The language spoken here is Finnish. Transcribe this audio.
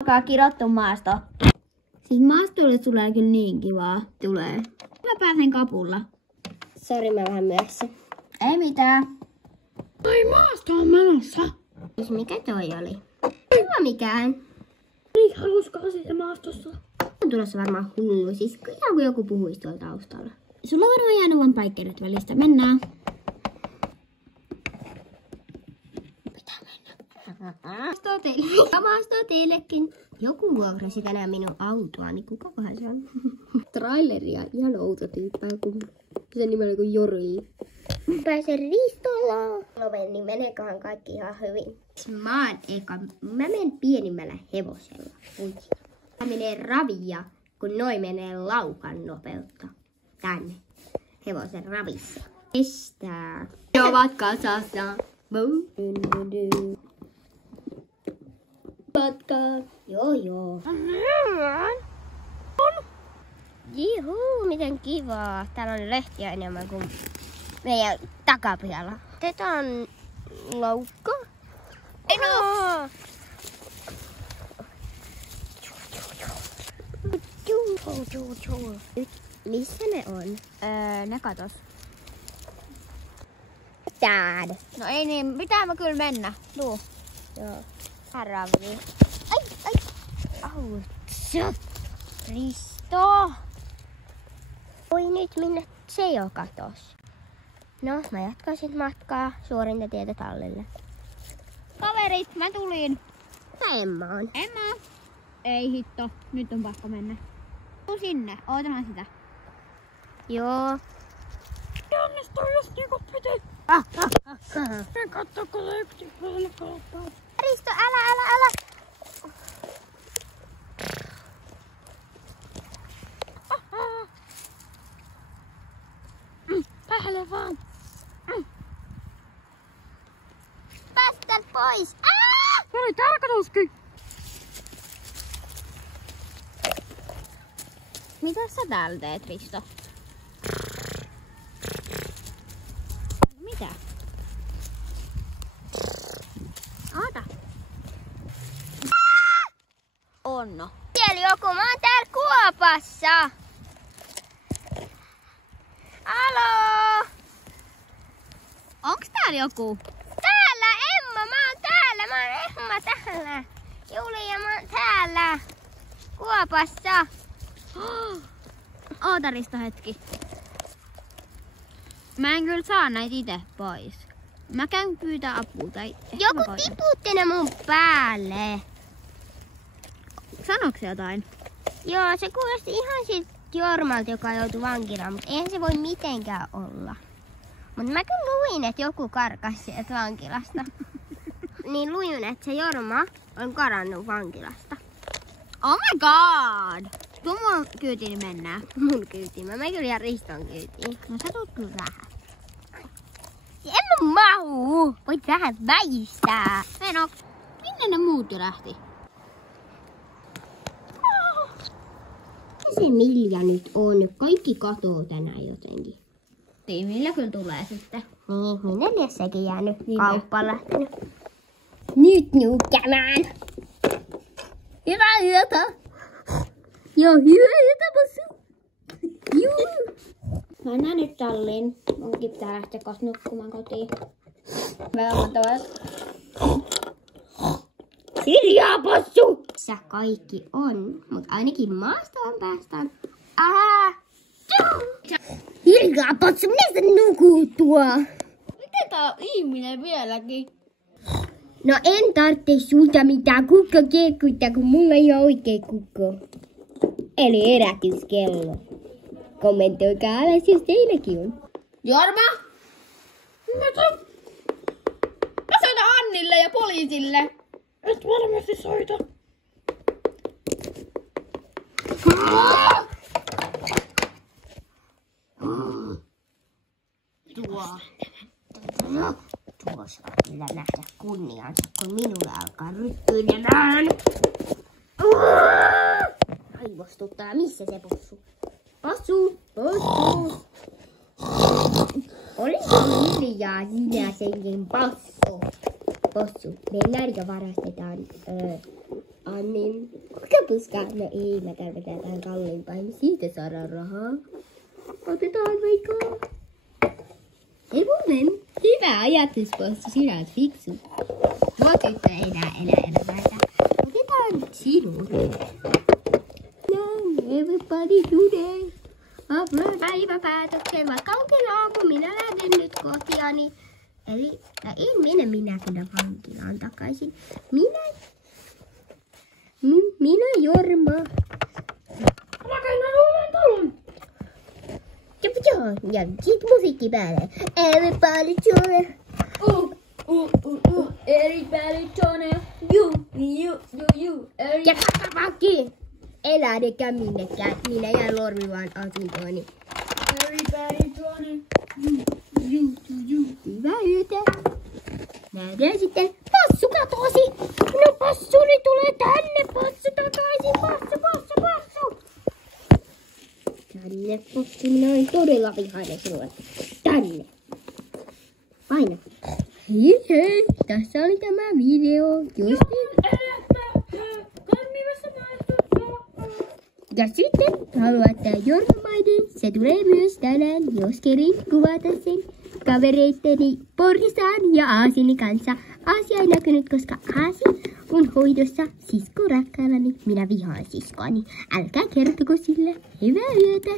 Alkaa kirottu maasto. Siis maastolle tulee kyllä niin kivaa. Tulee. Mä pääsen kapulla. Sori, mä vähän myöhässä. Ei mitään. Ai maasto on menossa. Siis mikä toi oli? Ei vaan mikään. Niin hauskaa siitä maastossa. On tulossa varmaan hullu. Siis ihan kuin joku puhuisi tuolla taustalla. Sulla on varmaan jäänyt vaan päikkeet välistä. Mennään. Pitää mennä. Maastoo teillekin. Joku vuokrasi tänään minun autoa, niin kukakohan se on? Traileria, ihan outo tyyppä, joku sen nimellä kuin Jori. Pääsen Ristolla. No niin meneeköhän kaikki ihan hyvin. Mä menen pienimmällä hevosella. Mä menee ravia, kun noi menee laukan nopeutta. Tänne. Hevosen ravissa. Estää. Ne ovat kasassa. Joo. Jihuu, miten kivaa. Täällä on lehtiä enemmän kuin meidän takapihalla. Otetaan laukka. Ei no! Missä ne on? Ne katos. Täällä. No ei niin, pitää mä kyllä mennä. Tuu. Joo. Ravi. Ai. Au. Risto. Voi nyt minne se jo katos. No, mä jatkaisin matkaa suorinta tietä tallille. Kaverit, mä tulin. Emma on. Emma. Ei hitto, nyt on pakko mennä. Tuu sinne, ootellaan sitä. Joo. Onnistuu just niinku piti. Sen kattoo, kun se yksi puolella kaupaa. Risto, älä. Päälle vaan. Päästä pois. Se oli tarkoituskin. Mitä sä täällä teet, Risto? Mitä? Oota. Onno. Siellä joku, mä oon täällä kuopassa. Haloo? Onks täällä joku? Täällä Emma, mä oon täällä. Mä oon Emma täällä. Julia, mä oon täällä. Kuopassa. Oota Risto hetki. Mä en kyllä saa näitä itse pois. Mä käyn pyytää apua tai Joku tiputti ne mun päälle. Sanoks se jotain? Joo, se kuulosti ihan siitä Jormalta, joka joutui vankilaan, mutta eihän se voi mitenkään olla. Mutta mä kyllä luin, että joku karkasi sieltä vankilasta. Niin luin, että se Jorma on karannut vankilasta. Oh my god! Tuu mun kyytiin mennään. Mun kyytiin. Mä menen kyllä Riston kyytiin. No sä tuut kyllä vähän. En mä mahu! Voit vähän väistää. Meno, minne ne muut jo lähti? Se Milja nyt on? Kaikki katoo tänään jotenkin. Millä kyllä tulee sitten? Niin, minne lie sekin jäänyt Minne? kauppaan lähtenyt. Nyt nykämään. Hyvää yötä. Joo, hyvää yötä, Passu. Juu. Mennään nyt talliin. Munkin pitää lähteä kohta nukkumaan kotiin. Velvoittavat. Hiljaa, Passu! Missä kaikki on, mutta ainakin maastoon päästään. Hiljaa, Passu, minä sä nukut tuo? Miten tää on ihminen vieläkin? No en tarvitse sulta mitään kukkakekkuja, kun mulla ei ole oikein kukko. Eli herätyskello. Kommentoikaa alas, jos teilläkin on. Jorma! Mä soitan Annille ja poliisille. Et varmasti soita. Tuossa kyllä nähdä kunniansa, kun minulle alkaa ryppyilemään. Raivostuttaa. Missä se Possu? Possu! Oliko hiljaa sinä senkin Possu? Possu, mennään ja varastetaan Annin. Kuinka puskaa? No ei, mä tarvitaan jotain kalliimpaa, niin siitä saadaan rahaa. Otetaan vaikka. Hevonen. Hyvä ajatus, Possu. Sinä oot fiksu. Mua tyttö ei enää elä elämänsä. Otetaan sinun. Everybody today. Päiväpäätöksen, vaikka onkin aamu, minä lähden nyt kotiani. Eli, en minä kyllä vankilaan takaisin. Minä Jorma. Rakennan uuden talon. Joo, ja sit musiikki päälle. Everybody today. Everybody turn you. Ja takapakki. Elähdekään minnekään. Minä jään lorvivaan asuntooni. Everybody turn you. Hyvää yötä. Nähdään sitten. Possu katosi. No possuni tulee tänne. Possu takaisin. Possu. Tänne possu. Minä olen todella vihainen sinulle. Tänne. Paina. Hei. Tässä oli tämä video. Jos ja sitten haluatte Jorma-maiden, se tulee myös tänään, jos kerin kuvata sen kavereitteni Porisaan ja Aasini kanssa. Aasia ei näkynyt, koska Aasia on hoidossa sisko rakkaallani. Minä vihaan siskoani. Älkää kertoko sille. Hyvää yötä.